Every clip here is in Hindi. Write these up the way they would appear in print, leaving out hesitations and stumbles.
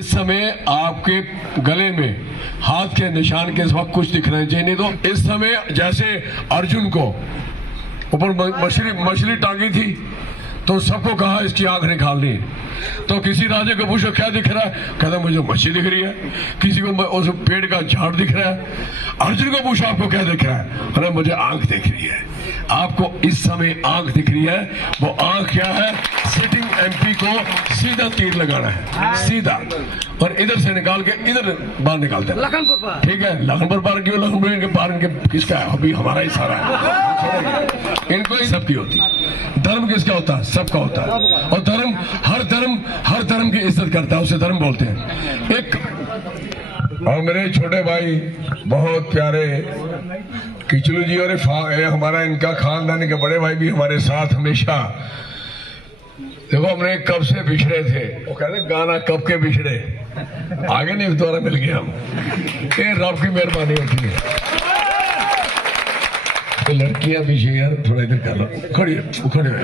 इस समय आपके गले में हाथ के निशान के वक्त कुछ दिख रहे हैं, नहीं तो इस समय जैसे अर्जुन को ऊपर मछली टांगी थी तो सबको कहा इसकी आंख निकालनी है, तो किसी राजा को पूछो क्या दिख रहा है, कहता मुझे मछली दिख रही है। किसी को उस पेड़ का झाड़ दिख रहा है। अर्जुन को पूछो आपको क्या दिख रहा है, अरे मुझे आंख दिख रही है। आपको इस समय आंख दिख रही है, वो आंख क्या है, सिटिंग एमपी को सीधा तीर लगाना है, सीधा, और इधर से निकाल के इधर बाहर निकालते हैं। लखनपुर पार, ठीक है, लखनपुर पार क्यों, लखनपुर के पार इनके किसका है, अभी हमारा ही सारा है, इनको ही सबकी होती। धर्म किसका होता है, सबका होता है, और धर्म हर धर्म की इज्जत करता है, उसे धर्म बोलते हैं। एक और मेरे छोटे भाई बहुत प्यारे किचलू जी और हमारा इनका खानदान के बड़े भाई भी हमारे साथ हमेशा। देखो हमने कब से बिछड़े थे, वो कहते गाना कब के बिछड़े, आगे नहीं दोबारा मिल गए हम, ये रब की मेहरबानी होती है। तो लड़कियां पीछे यार थोड़ा इधर कर लो, खड़े हो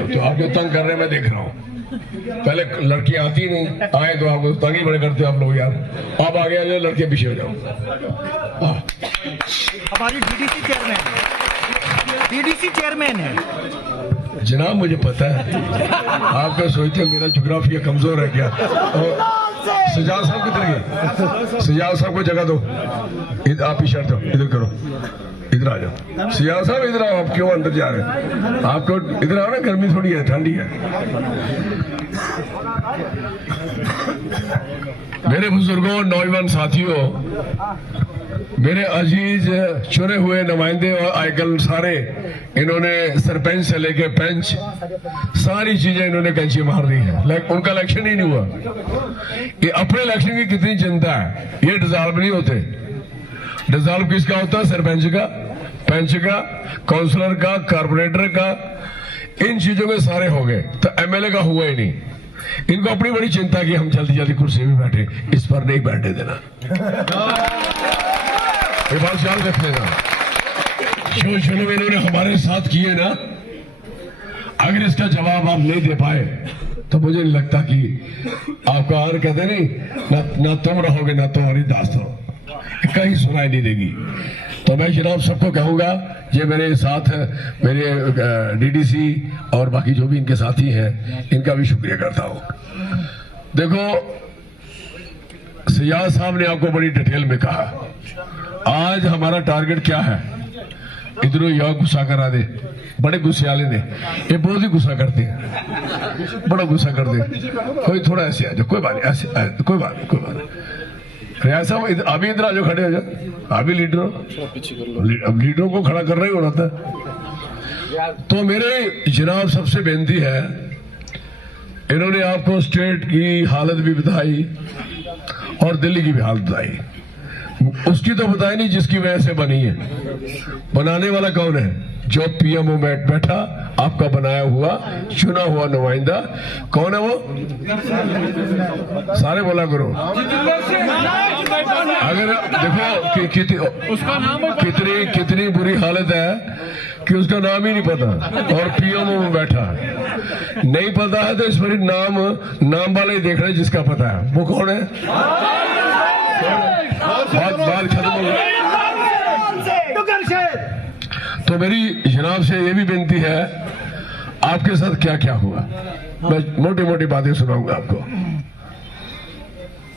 तो आपको तंग कर रहे हैं, मैं देख रहा हूँ। पहले लड़कियां आती नहीं, आए तो आपको तंग ही बड़े करते हो आप लोग यार। आप आगे आ जाओ, लड़के पीछे हो जाओ। हमारी डीडीसी चेयरमैन है जनाब, मुझे पता है आप क्या सोचते हो मेरा ज्योग्राफिया कमजोर है क्या। सजाद साहब किधर गए, सजाद साहब को जगह दो, आप इशारा दो, इधर करो, इधर आ जाओ। सियाल साहब इधर आओ, आप क्यों अंदर जा रहे हैं, आपको इधर आओ ना, गर्मी थोड़ी है, ठंडी है। मेरे बुजुर्गों, नौजवान साथियों, मेरे अजीज चुने हुए नुमाइंदे और आजकल सारे, इन्होंने सरपंच से लेके पंच सारी चीजें इन्होंने कैंची मार दी है, उनका इलेक्शन ही नहीं हुआ। ये अपने इलेक्शन की कितनी चिंता है, ये डिजॉल्व नहीं होते। डिजॉल्व किसका होता है, सरपंच का, पंच का, काउंसलर का, कारपोरेटर का, इन चीजों के सारे हो गए, तो एमएलए का हुआ ही नहीं। इनको अपनी बड़ी चिंता की हम जल्दी जल्दी कुर्सी में बैठे, इस पर नहीं बैठने देना, ये बात ख्याल रख लेना। जो जुल्म इन्होंने हमारे साथ किए ना, अगर इसका जवाब आप नहीं दे पाए तो मुझे नहीं लगता कि आपका और कहते नहीं ना तुम रहोगे ना तुम्हारी दास्तान कहीं सुनाई नहीं देगी। तो मैं जनाब सबको कहूंगा, ये मेरे साथ मेरे डीडीसी और बाकी जो भी इनके साथी हैं, इनका भी शुक्रिया करता हूं। देखो सियाज साहब ने आपको बड़ी डिटेल में कहा, आज हमारा टारगेट क्या है, इधरों यहाँ गुस्सा करा दे, बड़े गुस्से वाले ने, ये बहुत ही गुस्सा करते हैं, बड़ा गुस्सा करते हैं। कोई थोड़ा ऐसे आ जाओ, कोई बात नहीं, ऐसे कोई बात नहीं। रियाज साहब अभी इधर आ जाओ, खड़े हो जाओ, अभी लीडर अब लीडरों को खड़ा कर रहे हो रहता है। तो मेरे जनाब सबसे बेनती है, इन्होंने आपको स्टेट की हालत भी बताई और दिल्ली की भी हालत बताई, उसकी तो बताई नहीं जिसकी वजह से बनी है। बनाने वाला कौन है, जो पीएमओ में बैठा, आपका बनाया हुआ चुना हुआ नुमाइंदा कौन है वो, सारे बोला करो। अगर देखो कि कितनी बुरी हालत है कि उसका नाम ही नहीं पता और पीएमओ में बैठा है। नहीं पता है तो इस पर नाम वाले ही देख रहे हैं, जिसका पता है वो कौन है। बात खत्म हो गई। तो मेरी जनाब से ये भी विनती है, आपके साथ क्या क्या हुआ, मैं मोटी मोटी बातें सुनाऊंगा आपको।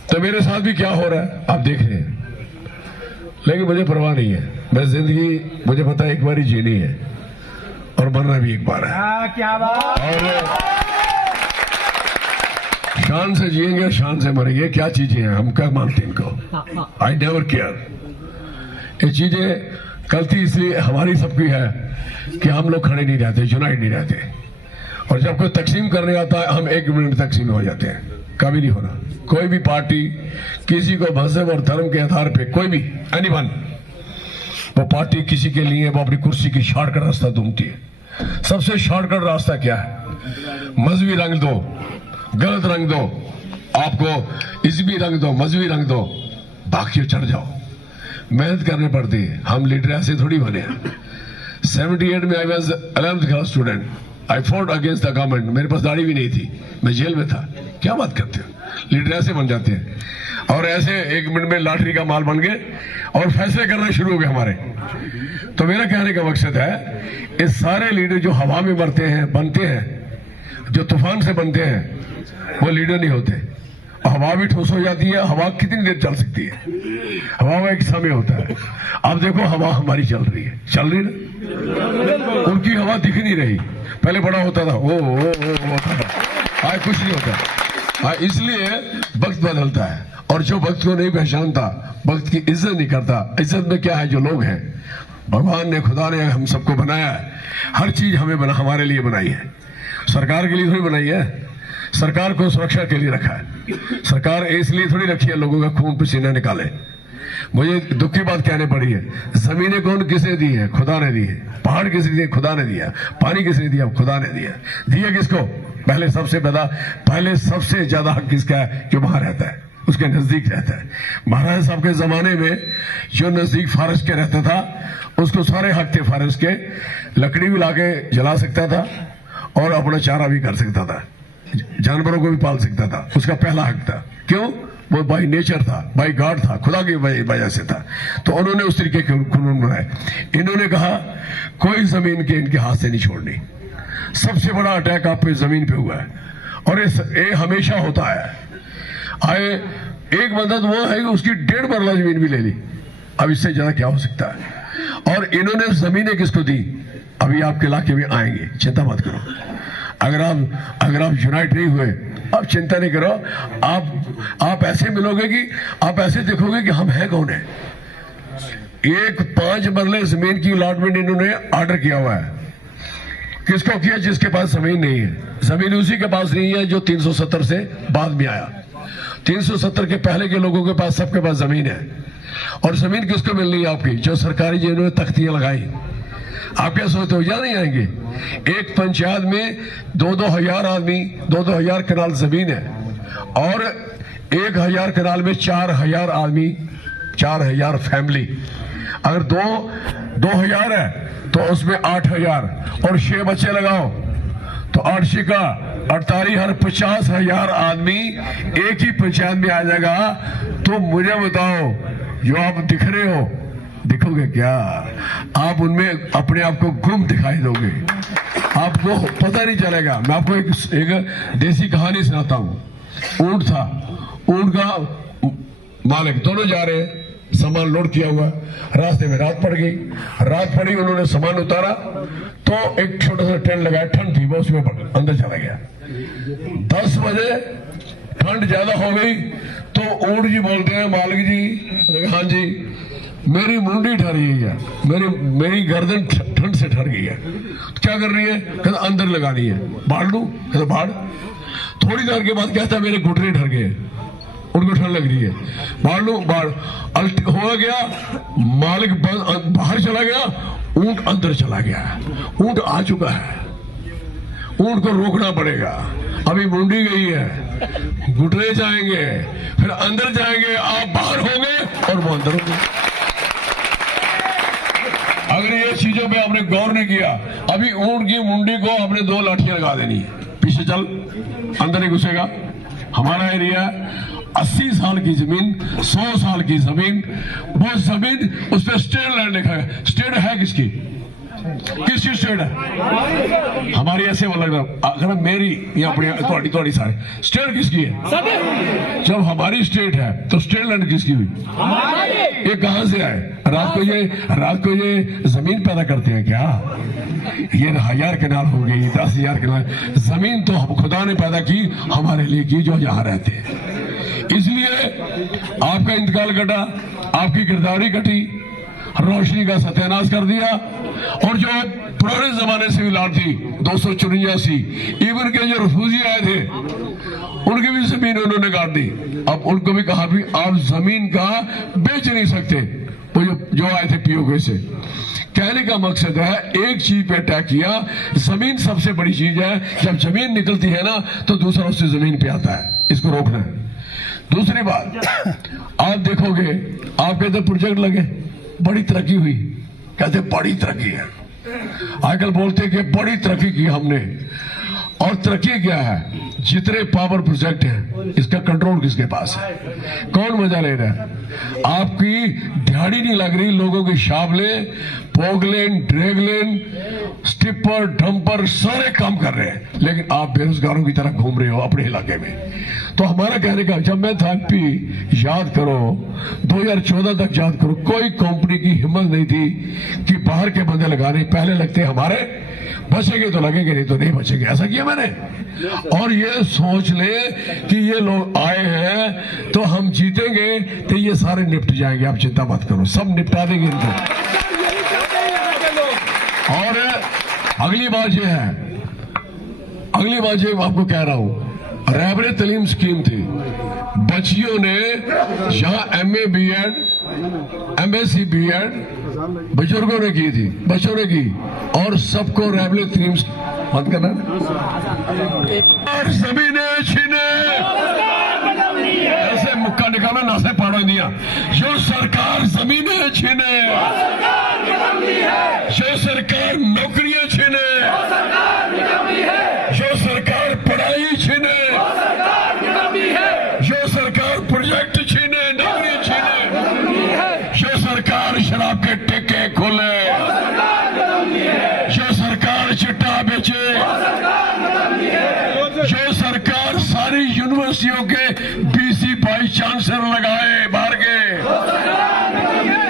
तो मेरे साथ भी क्या हो रहा है आप देख रहे हैं, लेकिन मुझे परवाह नहीं है। मैं जिंदगी, मुझे पता है एक बार ही जीनी है और मरना भी एक बार है, क्या बात, और शान से जिएंगे शान से मरेंगे। क्या चीजें हैं, हम क्या मानते हैं इनको, आई नेवर केयर। ये चीजें गलती इसलिए हमारी सबकी है कि हम लोग खड़े नहीं रहते, यूनाइट नहीं रहते, और जब कोई तकसीम करने आता है हम एक मिनट में तकसीम हो जाते हैं। कभी नहीं होना, कोई भी पार्टी किसी को मजहब और धर्म के आधार पे, कोई भी एनीवन, वो पार्टी किसी के लिए वो अपनी कुर्सी की शॉर्टकट रास्ता ढूंढती है। सबसे शॉर्टकट रास्ता क्या है, मजहबी रंग दो, गलत रंग दो, आपको इस्बी रंग दो, मजहबी रंग दो, बाकी चढ़ जाओ। मेहनत करने पड़ती है, हम लीडर ऐसे थोड़ी बने हैं। 78 में I was 11th class student, I fought against the government, मेरे पास दाढ़ी भी नहीं थी, मैं जेल में था। क्या बात करते हो, लीडर ऐसे बन जाते हैं और ऐसे 1 मिनट में लॉटरी का माल बन गए और फैसले करना शुरू हो गए हमारे। तो मेरा कहने का मकसद है, इस सारे लीडर जो हवा में मरते हैं, बनते हैं, जो तूफान से बनते हैं, वो लीडर नहीं होते। हवा भी ठोस हो जाती है, हवा कितनी देर चल सकती है, हवा में एक समय होता है। अब देखो हवा हमारी चल रही है, चल रही ना, उनकी हवा दिख नहीं रही। पहले बड़ा होता था, ओ होता था, आज कुछ नहीं होता। इसलिए वक्त बदलता है, और जो वक्त को नहीं पहचानता, वक्त की इज्जत नहीं करता। इज्जत में क्या है, जो लोग हैं, भगवान ने, खुदा ने हम सबको बनाया है, हर चीज हमारे लिए बनाई है, सरकार के लिए थोड़ी बनाई है। सरकार को सुरक्षा के लिए रखा है, सरकार इसलिए थोड़ी रखी है लोगों का खून पसीना निकाले। मुझे दुख की बात कहने पड़ी है, जमीनें कौन किसने दी है, खुदा ने दी है। पहाड़ किसने दिए, खुदा ने दिया। पानी किसने दिया, खुदा ने दिया। दिया किसको, पहले सबसे ज्यादा हक किसका है, जो वहां रहता है, उसके नजदीक रहता है। महाराज साहब के जमाने में जो नजदीक फारस के रहता था, उसको सारे हक थे फारस के। लकड़ी भी लाके जला सकता था और अपना चारा भी कर सकता था, जानवरों को भी पाल सकता था, उसका पहला हक था। क्यों, वो बाई नेचर था, बाई गॉड था, खुदा की वजह से था। तो उन्होंने उस तरीके के कानून बनाए। इन्होंने कहा कोई जमीन के इनके हाथ से नहीं छोड़नी। सबसे बड़ा अटैक आप पे जमीन पे हुआ है, और ये हमेशा होता है। आए एक बंदा तो वो है कि उसकी 1.5 मरला जमीन भी ले ली। अब इससे ज्यादा क्या हो सकता है। और इन्होंने जमीनें किसको दी, अभी आपके इलाके में आएंगे, चिंता मत करो। अगर आप यूनाइट नहीं हुए, आप चिंता नहीं करो। आप ऐसे मिलोगे कि आप ऐसे देखोगे कि हम हैं कौन है। एक 5 मरले जमीन की अलॉटमेंट इन्होंने ऑर्डर किया हुआ है। किसको किया, जिसके पास जमीन नहीं है। जमीन उसी के पास नहीं है जो 370 से बाद में आया। 370 के पहले के लोगों के पास, सबके पास जमीन है। और जमीन किसको मिलनी है, आपकी, जो सरकारी जिन्होंने तख्तियां लगाई। आप क्या सोचते हो, या नहीं आएंगे। एक पंचायत में 2-2 हजार आदमी, 2-2 हजार कनाल जमीन है, और 1,000 कनाल में 4,000 आदमी, 4,000 फैमिली। अगर 2,000 है तो उसमें 8,000 और 6 बच्चे लगाओ तो 8 का 48 हर 50,000 आदमी एक ही पंचायत में आ जाएगा। तो मुझे बताओ, जो आप दिख रहे हो, दिखोगे क्या, आप उनमें अपने आप को गुम दिखाई दोगे, आपको पता नहीं चलेगा। मैं आपको एक देसी कहानी सुनाता हूं। ऊंट था, ऊंट का मालिक, दोनों जा रहे हैं, सामान लोड किया हुआ, रास्ते में रात पड़ी, उन्होंने सामान उतारा तो एक छोटा सा टेंट लगाया, ठंड थी, वो उसमें अंदर चला गया। 10 बजे ठंड ज्यादा हो गई तो ऊंट जी बोलते हैं, मालिक जी, हाँ जी, मेरी मुंडी ठर गई है, मेरी गर्दन ठंड से ठर गई है। तो क्या कर रही है, कहता अंदर लगानी है, बाढ़ लू, कहता बाढ़। थोड़ी देर के बाद कहता मेरे घुटने ठर गए, उनको ठंड लग रही है, बाढ़ लू, बाढ़। हो गया, मालिक बाहर चला गया, ऊंट अंदर चला गया। ऊंट आ चुका है, ऊंट को रोकना पड़ेगा। अभी मुंडी गई है, घुटने जाएंगे, फिर अंदर जाएंगे, आप बाहर होंगे और वो अंदर होंगे। अगर ये चीजों पे आपने गौर नहीं किया, अभी ऊंट की मुंडी को आपने 2 लाठियां लगा देनी है, पीछे चल, अंदर ही घुसेगा। हमारा एरिया 80 साल की जमीन, 100 साल की जमीन, वो जमीन, उस पर स्टेट लैंड लिखा है। स्टेट है किसकी, किसकी स्टेट है, हमारी। ऐसे वो लग रहा, अगर मेरी या अपनी थोड़ी सारे स्टेट किसकी है। जब हमारी स्टेट है तो स्टेट लैंड किसकी हुई, ये कहां से आए। रात को ये जमीन पैदा करते हैं क्या, ये 1000 कनाल हो गई, 10,000 कनाल जमीन तो खुदा ने पैदा की, हमारे लिए की, जो यहाँ रहते हैं। इसलिए आपका इंतकाल घटा, आपकी गिरदावरी घटी, रोशनी का सत्यानाश कर दिया। और जो पुराने जमाने से भी लाट थी 284, इवन के जो रिफ्यूजी आए थे उनकी भी जमीन उन्होंने काट दी। अब उनको भी कहा भी आप जमीन का बेच नहीं सकते, वो जो आए थे पीओके से। कहने का मकसद है, एक चीज पे अटैक किया, जमीन सबसे बड़ी चीज है। जब जमीन निकलती है ना तो दूसरा उससे जमीन पे आता है, इसको रोकना है। दूसरी बात, आप देखोगे आपके इधर प्रोजेक्ट लगे, बड़ी तरक्की हुई, कहते बड़ी तरक्की है, आजकल बोलते हैं कि बड़ी तरक्की की हमने, और तरक्की क्या है? जितने पावर प्रोजेक्ट हैं इसका कंट्रोल किसके पास है? कौन मजा ले रहा है? आपकी दिहाड़ी नहीं लग रही, लोगों की शावले, पोगलेन, ड्रैगलेन, स्टिपर, डंपर सारे काम कर रहे हैं, लेकिन आप बेरोजगारों की तरह घूम रहे हो अपने इलाके में। तो हमारा कहने का, जब मैं था एमपी, याद करो 2014 तक याद करो, कोई कंपनी की हिम्मत नहीं थी कि बाहर के बंदे लगाने, पहले लगते हमारे, बचेंगे तो लगेंगे, नहीं तो नहीं बचेंगे। ऐसा किया मैंने। और ये सोच ले कि ये लोग आए हैं तो हम जीतेंगे, तो ये सारे निपट जाएंगे, आप चिंता मत करो, सब निपटा देंगे इनको। और अगली बात ये है, अगली बात ये आपको कह रहा हूं, रहबरे तालीम स्कीम थी, बच्चियों ने यहाँ MA BEd, MSc BEd बुजुर्गों ने की थी, बच्चों ने की, और सबको रहबरे तालीम मत करना। जमीने छीने ऐसे मुक्का निकाला, नासे पाड़ो दिया। जो सरकार जमीने छीने, जो सरकार नौकरियां छीने, जो सरकार पढ़ाई छीने, जो सरकार प्रोजेक्ट छीने, नौकरी छीने, जो सरकार शराब के ठेके खोले, जो सरकार चिट्टा बेचे, जो सरकार सारी यूनिवर्सिटियों के BC वाइस चांसलर लगाए बाहर के।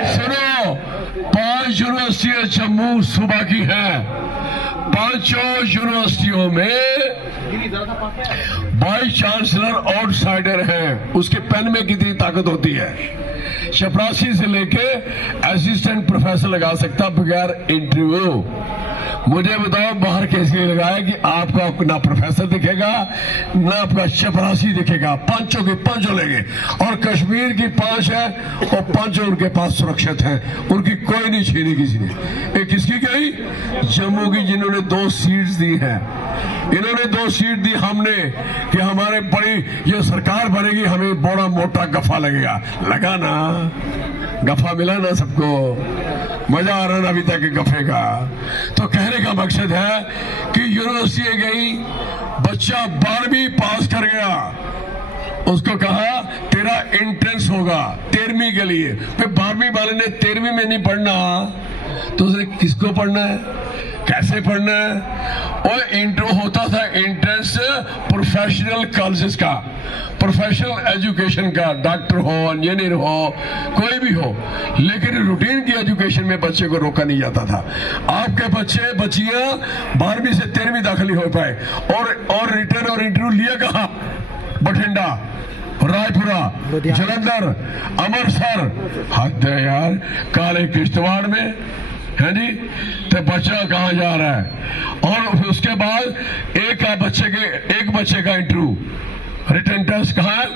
सुनो, 5 यूनिवर्सिटियां जम्मू सूबा की हैं, 5 यूनिवर्सिटियों में वाइस चांसलर आउटसाइडर हैं, उसके पेन में कितनी ताकत होती है? चपरासी से लेके असिस्टेंट प्रोफेसर लगा सकता बगैर इंटरव्यू। मुझे बताओ बाहर कैसे लगाया कि आपका ना प्रोफेसर दिखेगा ना आपका चपरासी दिखेगा, पांचों के पांचों लेंगे। और कश्मीर की 5 है और 5 उनके पास सुरक्षित हैं, उनकी कोई नहीं छीनी किसी ने। ये किसकी गई? जम्मू की, जिन्होंने 2 सीट्स दी हैं। इन्होंने 2 सीट दी हमने कि हमारे बड़ी ये सरकार बनेगी, हमें बड़ा मोटा गफा लगेगा। लगा ना, गफा मिला ना सबको, मजा आ रहा ना अभी तक गफे का। तो कहने का मकसद है कि यूनिवर्सिटी गई, बच्चा 12वीं पास कर गया, उसको कहा तेरा एंट्रेंस होगा 13वीं के लिए, फिर 12वीं वाले ने 13वीं में नहीं पढ़ना, तो उसने किसको पढ़ना है, कैसे पढ़ना है? और इंट्रो होता था एंट्रेंस प्रोफेशनल कॉलेजेस का, प्रोफेशनल एजुकेशन का, डॉक्टर हो, इंजीनियर हो, कोई भी हो, लेकिन रूटीन की एजुकेशन में बच्चे को रोका नहीं जाता था। आपके बच्चे बच्चियां 12वीं से 13वीं दाखिल हो पाए, और रिटर्न और इंटरव्यू लिया कहा? बठिंडा, रायपुरा, जलंधर, अमृतसर। हद है यार, काले किश्तवाड़ में है जी, तो बच्चा कहाँ जा रहा है? और उसके बाद एक बच्चे का इंटरव्यू, रिटर्न टेस्ट कहाँ है?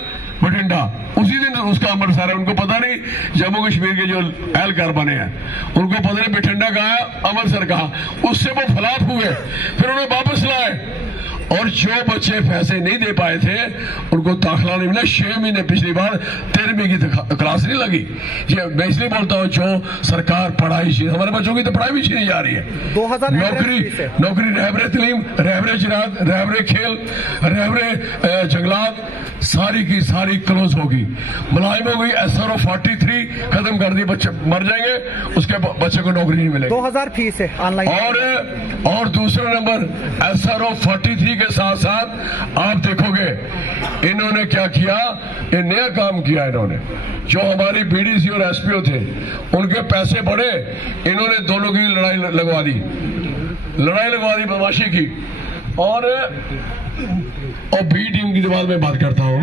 बठिंडा। उसी दिन उसका अमृतसर है, उनको पता नहीं जम्मू कश्मीर के जो एहलकार बने हैं उनको पता नहीं बठिंडा कहाँ है, अमृतसर कहाँ। उससे वो फलात हुए, फिर उन्हें वापस लाए, और जो बच्चे पैसे नहीं दे पाए थे उनको दाखिला नहीं मिला। 6 महीने पिछली बार 13वीं की क्लास नहीं लगी। ये मैं इसलिए बोलता हूँ, जो सरकार पढ़ाई छीन, हमारे बच्चों की तो पढ़ाई भी छीनी जा रही है। नौकरी रहबरे तालीम, रहबरे जिरात, रहबरे खेल, रहबरे जंगलात, सारी की सारी क्लोज होगी, मुलायम हो गई। SRO 43 खत्म कर दी, बच्चे मर जाएंगे, उसके बच्चे को नौकरी नहीं मिलेगी। 2000 फीस है ऑनलाइन। और दूसरा नंबर, SRO 43 के साथ साथ आप देखोगे इन्होंने क्या किया, ये नया काम किया इन्होंने। जो हमारी BDC और SPO थे उनके पैसे बढ़े, इन्होंने दोनों की लड़ाई लगवा दी बदमाशी की। और B टीम की बाद में बात करता हूं।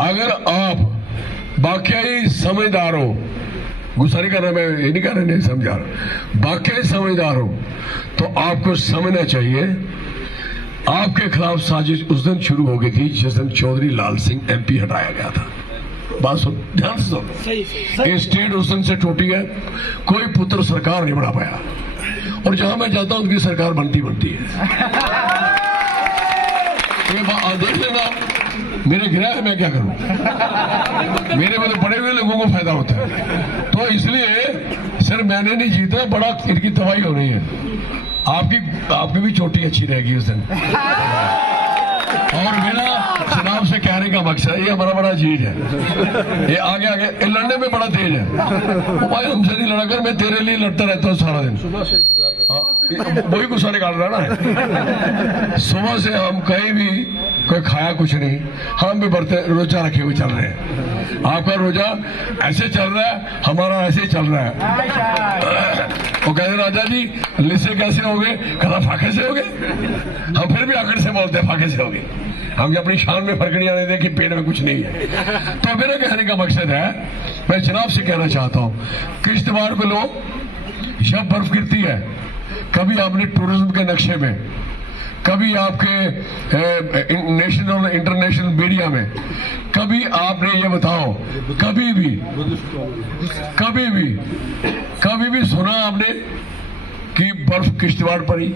अगर आप वाकई समझदार हो, गुस्सा नहीं कर रहा, मैं ये नहीं कह रहा नहीं समझा रहा, वाकई समझदार हो तो आपको समझना चाहिए आपके खिलाफ साजिश उस दिन शुरू हो गई थी जिस दिन चौधरी लाल सिंह MP हटाया गया था। बात सुन, ध्यान से सुन। ये स्टेट उस दिन से टूटी है, कोई पुत्र सरकार नहीं बना पाया, और जहां मैं जाता हूं उनकी सरकार बनती है। ये बात देख लेना, मेरे गिरा है, मैं क्या करूं? मेरे में तो बड़े हुए लोगों को फायदा होता है। तो इसलिए सर मैंने नहीं जीता, बड़ा इनकी तबाही हो रही है। आपकी भी चोटी अच्छी रहेगी उस दिन। और मेरा जनाब से कहने का मकसद, ये हमारा बड़ा चीज है, ये आगे ये लड़ने में बड़ा तेज है। वो भाई हमसे नहीं लड़ा कर, मैं तेरे लिए लड़ता रहता हूँ सारा दिन। वही गुस्सा निकाल रहा ना। सुबह से हम कहीं भी कोई खाया कुछ नहीं, हम भी बरते रोजा रखे हुए चल रहे हैं। आपका रोजा ऐसे चल रहा है, हमारा ऐसे ही चल रहा है। वो कहते राजा जी लिसे कैसे हो गए? कहता फाके से हो गए। हम फिर भी आखिर से बोलते हैं फाके से हो गए। हम अपनी शान में फर्क नहीं आने दें कि पेट में कुछ नहीं है। तो मेरा कहने का मकसद है, मैं जनाब से कहना चाहता हूँ, किश्तवाड़ को लोग जब बर्फ गिरती है, कभी आपने टूरिज्म के नक्शे में, कभी आपके नेशनल इंटरनेशनल मीडिया में, कभी आपने ये बताओ, कभी भी सुना आपने कि बर्फ किश्तवाड़ पड़ी?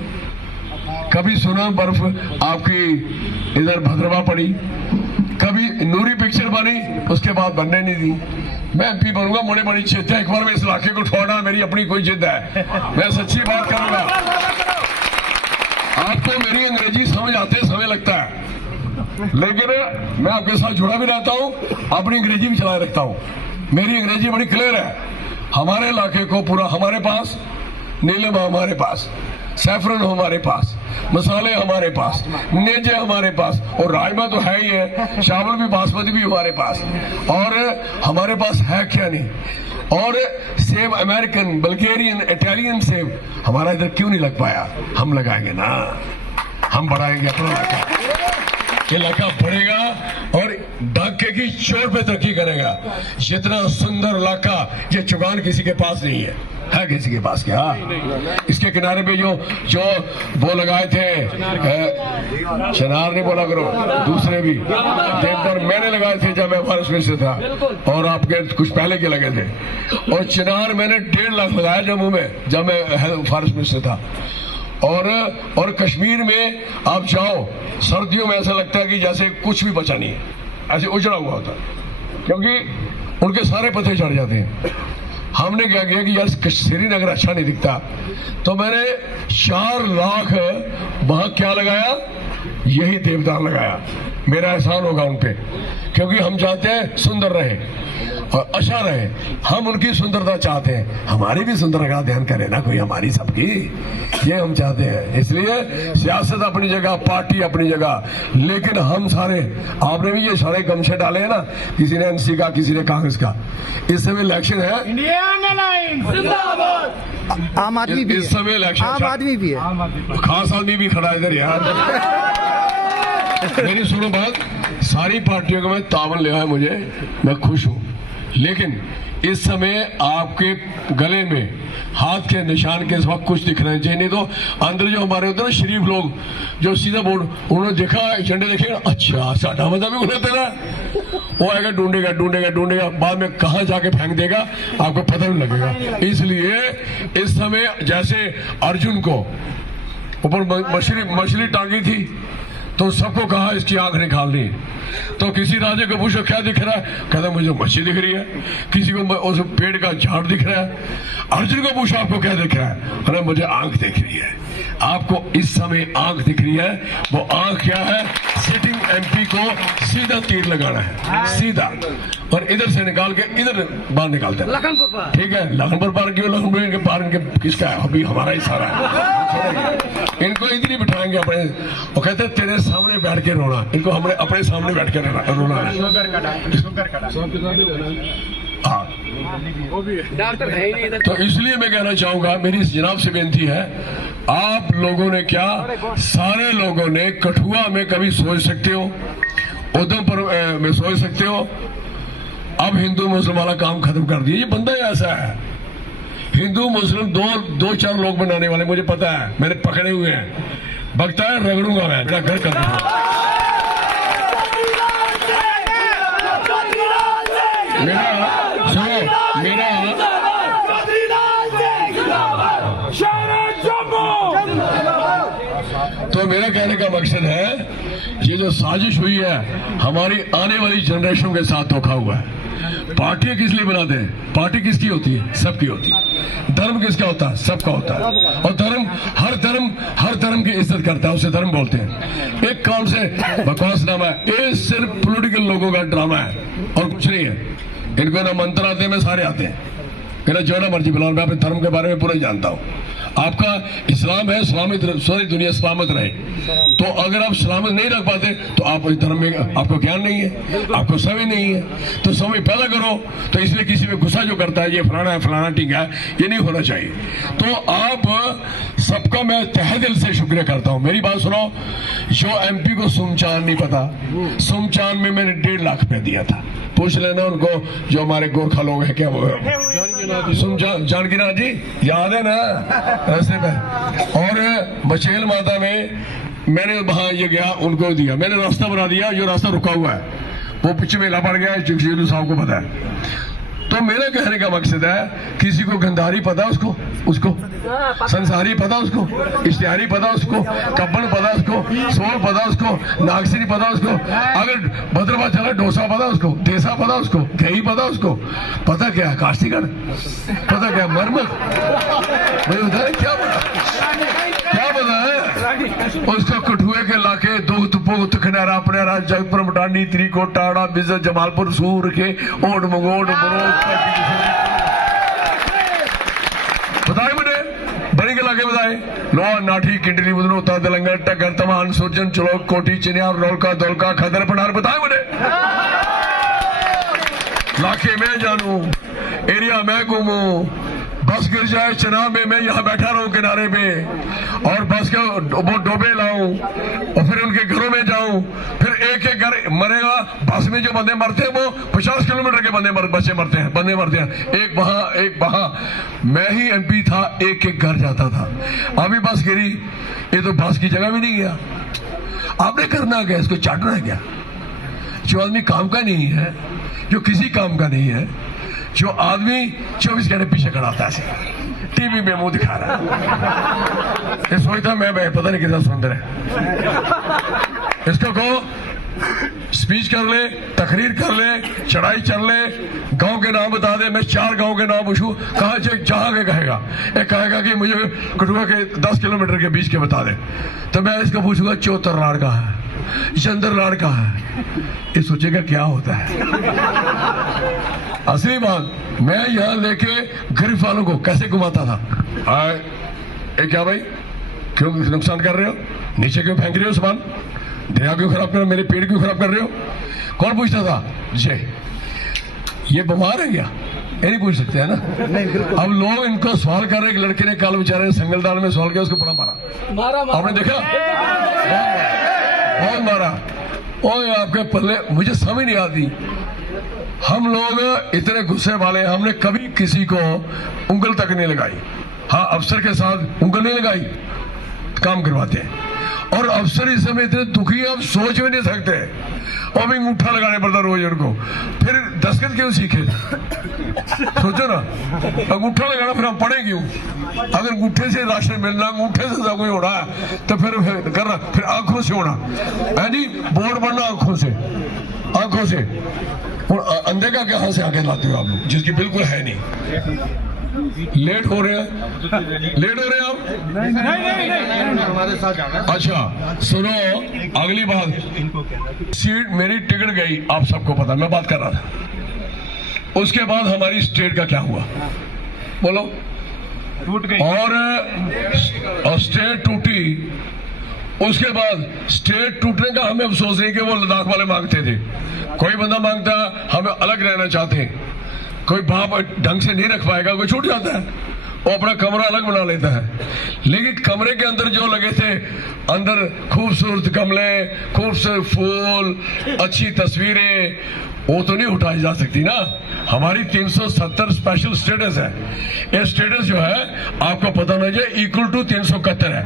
कभी सुना बर्फ आपकी इधर भद्रवा पड़ी? कभी नूरी पिक्चर बनी, उसके बाद बनने नहीं दी। मैं एमपी बनूंगा, मोड़े बड़ी जिद है, एक बार मैं इस इलाके को छोड़ना, मेरी अपनी कोई जिद है, मैं सच्ची बात करूंगा। आपको मेरी अंग्रेजी समझ आते समय लगता है, लेकिन मैं आपके साथ जुड़ा भी रहता हूं, अपनी अंग्रेजी भी चलाए रखता हूं। मेरी अंग्रेजी बड़ी क्लियर है। हमारे इलाके को पूरा हमारे पास, नीलम हमारे पास, सैफरन हमारे पास, मसाले हमारे पास, नेजे हमारे पास, और राजमा तो है ही है, चावल भी बासमती भी हमारे पास, और हमारे पास है क्या नहीं। और सेब अमेरिकन, बल्गेरियन, इटालियन सेब हमारा इधर क्यों नहीं लग पाया? हम लगाएंगे ना, हम बढ़ाएंगे अपना इलाका बढ़ेगा और ढाके की चोर पे तरक्की करेगा। जितना सुंदर इलाका, ये चुगान किसी के पास नहीं है किसी के पास क्या? इसके किनारे पे जो वो लगाए थे, चनार नहीं बोला करो, दूसरे भी देवदार मैंने लगाए थे जब मैं फॉरेस्ट मिनिस्टर था, और आपके कुछ पहले के लगे थे। और चिनार मैंने 1.5 लाख लगाया जम्मू में जब मैं फॉरेस्ट मिनिस्टर था। और कश्मीर में आप जाओ, सर्दियों में ऐसा लगता है कि जैसे कुछ भी बचा नहीं है, ऐसे उजड़ा हुआ होता है, क्योंकि उनके सारे पत्ते चढ़ जाते हैं। हमने क्या किया कि यार श्रीनगर अच्छा नहीं दिखता, तो मैंने 4 लाख वहां क्या लगाया, यही देवदार लगाया। मेरा एहसान होगा उन पे, क्योंकि हम चाहते हैं सुंदर रहे और अच्छा रहे। हम उनकी सुंदरता चाहते हैं, हमारी भी सुंदरता का ध्यान करे ना कोई, हमारी सबकी, ये हम चाहते हैं। इसलिए सियासत अपनी जगह, पार्टी अपनी जगह, लेकिन हम सारे, आपने भी ये सारे गमछे डाले हैं ना, किसी ने एनसी का, किसी ने कांग्रेस का। इस समय इलेक्शन है, आम आदमी भी, इस समय इलेक्शन, आम आदमी भी है, खास आदमी भी खड़ा इधर यार। मेरी सुनो बात, सारी पार्टियों को मैं तावन लिया है मुझे, मैं खुश हूं, लेकिन इस समय आपके गले में हाथ के निशान के वक्त कुछ दिख रहे चाहिए, नहीं तो अंदर जो हमारे होते हैं ना शरीफ लोग, जो सीधा बोर्ड, उन्होंने देखा झंडे देखे, अच्छा साडा मजा भी उन्हें तेरा, वो आएगा ढूंढेगा, बाद में कहाँ जाके फेंक देगा आपको पता नहीं लगेगा। इसलिए इस समय जैसे अर्जुन को ऊपर मछली टांगी थी, तो सबको कहा इसकी आंख निकालनी, तो किसी राजे को पूछो क्या दिख रहा है, कहता मुझे मच्छी दिख रही है। किसी को उस पेड़ का झाड़ दिख रहा है। अर्जुन को पूछो आपको क्या दिख रहा है, अरे मुझे आंख दिख रही है। आपको इस समय आंख दिख रही है, वो आंख क्या है, सिटिंग एमपी को सीधा तीर लगाना है, सीधा, और इधर से निकाल के इधर बाहर निकालते हैं, ठीक है। लखनपुर पार क्यों, लखनपुर के पार किसका है, अभी हमारा ही सारा है। इनको इधर ही बिठाएंगे अपने, वो कहते हैं तेरे सामने बैठ के रोना, इनको हमने अपने सामने बैठ के रोना है। हाँ, तो इसलिए मैं कहना चाहूंगा, मेरी जनाब से बेनती है, आप लोगों ने क्या, सारे लोगों ने कठुआ में कभी सोच सकते हो, उधमपुर में सोच सकते हो, अब हिंदू मुस्लिम वाला काम खत्म कर दिया। ये बंदा ही ऐसा है, हिंदू मुस्लिम दो चार लोग बनाने वाले, मुझे पता है, मैंने पकड़े हुए हैं, बगता है रगड़ूंगा मैं, मेरा घर कर दूंगा। तो मेरा कहने का मकसद है, ये जो साजिश हुई है हमारी आने वाली जनरेशन के साथ धोखा हुआ है। पार्टियां किस लिए बनाते हैं? पार्टी किसकी होती है? सबकी होती है। धर्म किसका होता है? सबका होता है। और हर धर्म की इज्जत करता है, उसे धर्म बोलते हैं। एक कौन से बकवास नामा है, ये सिर्फ पॉलिटिकल लोगों का ड्रामा है और कुछ नहीं है। इनको ना मंत्र आते हैं, मैं सारे आते हैं, मेरा जो ना मर्जी बुलाओ, मैं अपने धर्म के बारे में पूरा ही जानता हूँ। आपका इस्लाम है, सलामत सारी दुनिया सलामत रहे। तो अगर आप सलामत नहीं रख पाते तो आप इस धर्म में आपको ज्ञान नहीं है, आपको समझ नहीं है। तो समझ पैदा करो। तो इसलिए किसी में गुस्सा जो करता है ये फलाना है फलाना टीका है, ये नहीं होना चाहिए। तो आप सबका मैं तहे दिल से शुक्रिया करता हूँ। मेरी बात सुनो, जो एमपी को सुमचान नहीं पता, सुमचान में मैंने 1.5 लाख रुपया दिया था। पूछ लेना उनको जो हमारे गोरखा लोग हैं, क्या वो जानकीनाथ जी याद है ना रास्ते पे। और बचेल माता में मैंने वहां ये गया, उनको दिया, मैंने रास्ता बना दिया, जो रास्ता रुका हुआ है वो पीछे मेला पड़ गया, जगजीत साहब को पता है। तो मेरे कहने का मकसद है, किसी को गंधारी पता उसको संसारी पता, उसको इश्तिहारी पता, उसको कब्बन पता, उसको सोल पता, उसको नागसिरी पता, उसको अगर भद्रवा चला डोसा पता, उसको देसा पता, उसको घी पता, उसको पता क्या है काशीगढ़, पता क्या मरमत, क्या पता है उसको। कठुए के लाके दुख तुपुख तखनारा अपने जगपुर मटानी त्रिकोट टाड़ा बिजत जमालपुर सूर के ओट मंगोट बताए मुझे बड़ी के लाके बताए। लोहा नाठी किंडली बुदनोता तेलंगाना टगर तमान सुरजन चलोक कोटी चिनिया रोलका दोलका खदर पनार बताए मुझे। लाके मैं जानू, एरिया मैं घूमू, बस गिर जाए चनाब में मैं यहाँ बैठा रहूं किनारे पे, और बस के वो डोबे लाऊं और फिर उनके घरों में जाऊं। फिर एक एक घर मरेगा, बस में जो बंदे मरते हैं वो 50 किलोमीटर के बच्चे मरते हैं, एक वहां मैं ही एमपी था, एक एक घर जाता था। अभी बस गिरी, ये तो बस की जगह भी नहीं गया। आपने करना क्या, इसको चाटना है क्या? जो आदमी काम का नहीं है, जो किसी काम का नहीं है, जो आदमी 24 घंटे पीछे खड़ा था, टीवी में मुंह दिखा रहा है, ये सोचता मैं पता नहीं कितना सुंदर है। इसको कहो स्पीच कर ले, तकरीर कर ले, चढ़ाई चल ले, गांव के नाम बता दे, मैं 4 गांव के नाम पूछूं, कहाँ से जहां के कहेगा। एक कहेगा कि मुझे कठुआ के 10 किलोमीटर के बीच के बता दे, तो मैं इसको पूछूंगा चौतर लाड़ का है, चंद्र लाड़ का है। ये सोचेगा क्या होता है। असली बात, मैं यहाँ लेके गरीब वालों को कैसे घुमाता था। क्या भाई क्यों नुकसान कर रहे हो, नीचे क्यों फेंक रहे हो सामान, दरिया क्यों खराब कर रहे हो, मेरे पेड़ क्यों खराब कर रहे हो। कौन पूछता था जी ये बीमार है क्या, ये नहीं पूछ सकते है ना। अब लोग इनको सवाल कर रहे, एक लड़के ने कल बेचारे संगलदान में सवाल किया, उसको बड़ा मारा। आपने देखा, बहुत मारा। और आपके पल्ले मुझे समझ नहीं आती, हम लोग इतने गुस्से वाले, हमने कभी किसी को उंगल तक नहीं लगाई। हाँ, अफसर के साथ उंगल नहीं लगाई, काम करवाते हैं। और अफसर इस समय इतने दुखी आप सोच भी नहीं सकते, और भी अंगूठा लगाने पड़ता रोज उनको। फिर दस्तखत क्यों सीखे, सोचो ना, अंगूठा लगाना फिर हम पढ़े क्यों। अगर अंगूठे से राशन मिलना, अंगूठे से सब कुछ होना है, तो फिर करना, फिर आंखों से होना है जी, बोर्ड बनना आंखों से। और अंधे का कहां से आगे लाते हो आप लोग, जिसकी बिल्कुल है नहीं। लेट हो रहे हैं आप? नहीं, हमारे साथ जाना। अच्छा सुनो, अगली बात, सीट मेरी टिकट गई, आप सबको पता, मैं बात कर रहा था। उसके बाद हमारी स्टेट का क्या हुआ, बोलो, टूट गई। और स्टेट टूटी, उसके बाद स्टेट टूटने का हमें अफसोस नहीं कि वो लद्दाख वाले मांगते थे। कोई बंदा मांगता हमें अलग रहना चाहते, कोई बाप ढंग से नहीं रख पाएगा, कोई छूट जाता है, वो अपना कमरा अलग बना लेता है। लेकिन कमरे के अंदर जो लगे थे, अंदर खूबसूरत गमले, खूबसूरत फूल, अच्छी तस्वीरें, वो तो नहीं उठाई जा सकती ना। हमारी 370 स्पेशल स्टेटस है। ये स्टेटस जो है आपको पता होना चाहिए, इक्वल टू 371 है।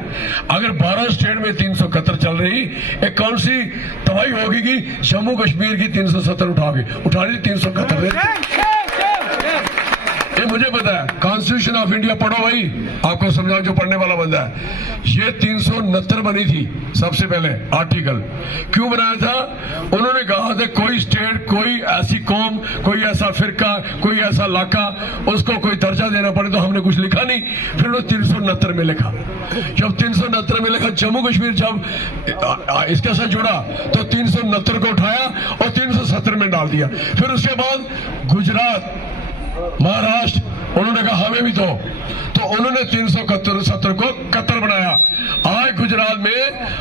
अगर 12 स्टेट में 371 चल रही, एक कौन सी तबाही होगी कि जम्मू कश्मीर की 370 उठानी 371। ये मुझे पता है, कॉन्स्टिट्यूशन ऑफ इंडिया पढ़ो भाई, आपको समझाओ जो पढ़ने वाला बंदा है। ये 369 बनी थी सबसे पहले आर्टिकल। क्यों बनाया था? उन्होंने कहा था कोई स्टेट, कोई ऐसी कौम, कोई ऐसा फिरका, कोई ऐसा इलाका, उसको कोई दर्जा देना पड़े, तो हमने कुछ लिखा नहीं। फिर उन्होंने 369 में लिखा। जब 369 में लिखा, जम्मू कश्मीर जब इसके साथ जुड़ा तो 369 को उठाया और 370 में डाल दिया। फिर उसके बाद गुजरात, महाराष्ट्र, उन्होंने कहा हमें भी दो, तो उन्होंने 370 को 71 बनाया। आज गुजरात में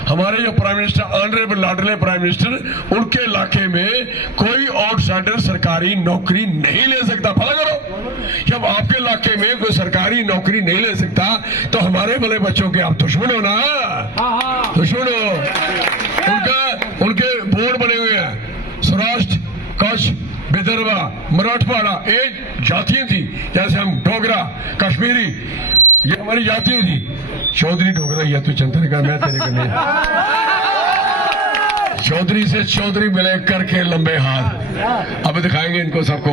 हमारे जो प्राइम मिनिस्टर, ऑनरेबल लाडले प्राइम मिनिस्टर, उनके इलाके में कोई आउटसाइडर सरकारी नौकरी नहीं ले सकता। फॉलो करो, जब आपके इलाके में कोई सरकारी नौकरी नहीं ले सकता तो हमारे भले बच्चों के आप दुश्मन हो ना, दुश्मन हो। उनके बोर्ड बने हुए हैं, सौराष्ट्र, कच्छ, विदर्भा, मराठवाड़ा, एक जातियां थी, जैसे हम डोगरा, कश्मीरी, ये हमारी जातियां थी। चौधरी डोगरा, या तो चंद्र का, मैं तेरे करने चौधरी से चौधरी मिले करके लंबे हाथ। अब दिखाएंगे इनको सबको।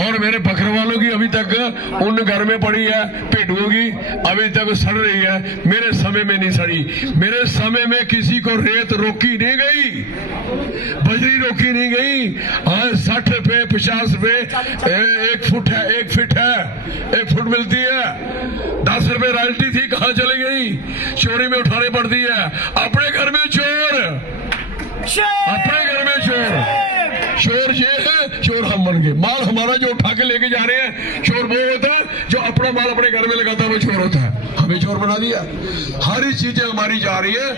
और मेरे बकरे वालों की अभी तक उन घर में पड़ी है, भेड़ुओं की अभी तक सड़ रही है, मेरे समय में नहीं सड़ी। मेरे समय में किसी को रेत रोकी नहीं गई, बजरी रोकी नहीं गई। आज 60 रुपए, 50 रुपए 1 फुट है, 1 फीट है, 1 फुट मिलती है। 10 रुपए रॉयल्टी थी, कहां चली गई? चोरी में उठानी पड़ती है। अपने घर में चोर, अपने घर में चोर, चोर ये है, चोर हम बन गए। माल हमारा जो उठा के लेके जा रहे हैं, चोर वो होता है जो अपना माल अपने घर में लगाता है, वो चोर होता है। हमें चोर बना दिया। सारी चीजें हमारी जा रही है,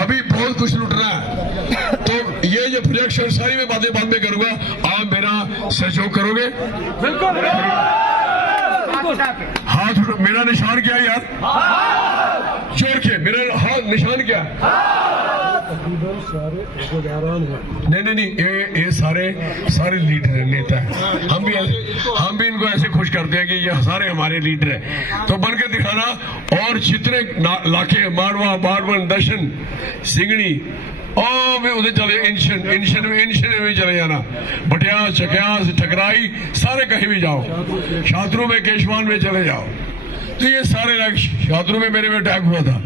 अभी बहुत कुछ लुटना है। तो ये जो प्रोजेक्शन सारी मैं बातें बाद में करूंगा, आप मेरा सहयोग करोगे? बिल्कुल। हाथ मेरा निशान क्या यार? चोर के मेरा हाथ निशान क्या? नहीं, ये सारे लीडर हैं, नेता हैं। हम भी इनको ऐसे खुश करते हैं कि ये सारे हमारे लीडर हैं। तो बन के दिखाना। और जितने लाखे, मारवा, बारवन, दर्शन, सिंगड़ी, और भी उधर चले, इंशन में भी चले जाना, बटिया, चकियास, ठकराई, सारे कहीं भी जाओ, शात्रु में, केशवान में चले जाओ। तो ये सारे शात्रु में मेरे में अटैक हुआ था,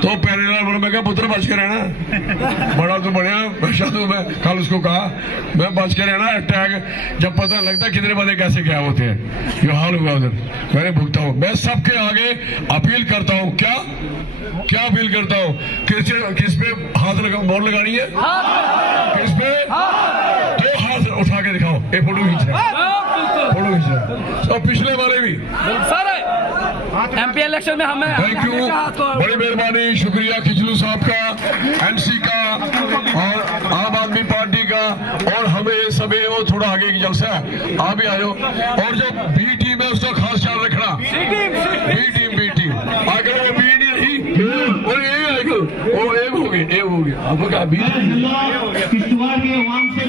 तो पहले बोला, मैं कहा पुत्र बच के रहना, बड़ा तो बढ़िया शात्रु में। कल उसको कहा मैं बच के रहना, अटैक जब पता लगता कितने बंदे कैसे क्या होते हैं, ये हाल हुआ उधर। मैंने भुगता हूँ। मैं सबके आगे अपील करता हूँ। क्या अपील करता हूँ? किस पे हाथ लगा, मोर लगानी है? किस पे? 2 हाथ उठा के दिखाओ। एक फोटो खींच रहा है, फोटो खींच रहा है। तो पिछले वाले भी एमपी इलेक्शन में हमें, थैंक यू, बड़ी मेहरबानी, शुक्रिया खिचलू साहब का, एनसी का और आम आदमी पार्टी का। और हमें सभी वो थोड़ा आगे की जलसा है, आप भी आयो। और जो बी टीम है उसका खास ख्याल रखना। बी टीम आगे वो बी नहीं रही, और वो एक हो गई, आपको क्या बी? किश्तवाड़ के आवाम से